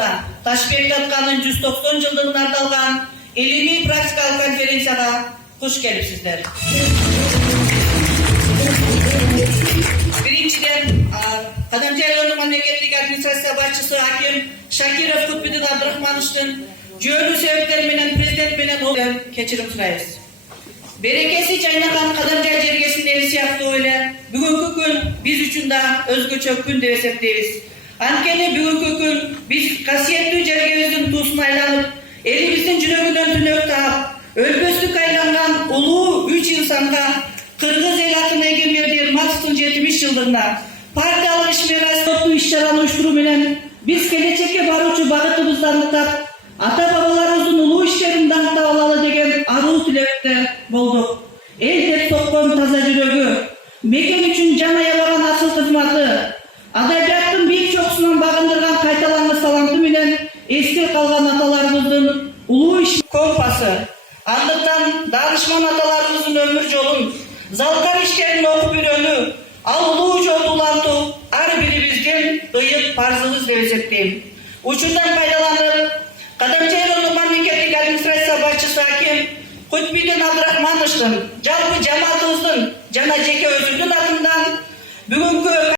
yılına Taşkent'te atkanın 190 yıldığına ardalgan ilmi praktikal konferensiyada hoş gelipsizler. Birinciden, Kadamcaylı Memleketlik Administrasiya Başçısı Hakim Şakirov Kutbudin Abdurahmanov'un jönü sebepleri menen prezident menen keçirim surayız. Berekesi çaynagan Kadamcay jergesinin eli siyahtı öyle. Bugünkü gün biz üçün de özgöçe gün de esepteyiz. Ankeni bugünkü gün biz kasiyetli jergemizin tuğsuna aylanıp, elimizin jürögünden tünök tağıp, ölböstük aylangan ulu 3 insanға Kırgız el hakkına egemenliği Maksut'un 70 yıldığına partiyalık işmerası toplu işçilerini uyuşturu menen biz gelecekке baruçu bağıtımızdan anıtap, ata-babalarımızın ulu işlerini danıtap alalı degen aruu tilekte bolduk. El dep sokkan taza jürögü, meken üçün jana yabagan asıl kızmatı, adabiyattın bir çoksundan bağındırgan kaytalanma salantı menen eski kalgan atalarımızın ulu iş kompası. Andırdan danışman atalarımızın ömür yolun, zalkar işlerini okup ürönü, al ulu jolulantı, ar biribizgen ıyıp parzımız verecektim. Uçundan faydalanıp, Kadamcaylı Memleketlik Administrasiya Başçısı Hakim Kutbudin Abdurahmanov'un, jalpı cemaatımыздın, jana jeke özürdün adından bugünkü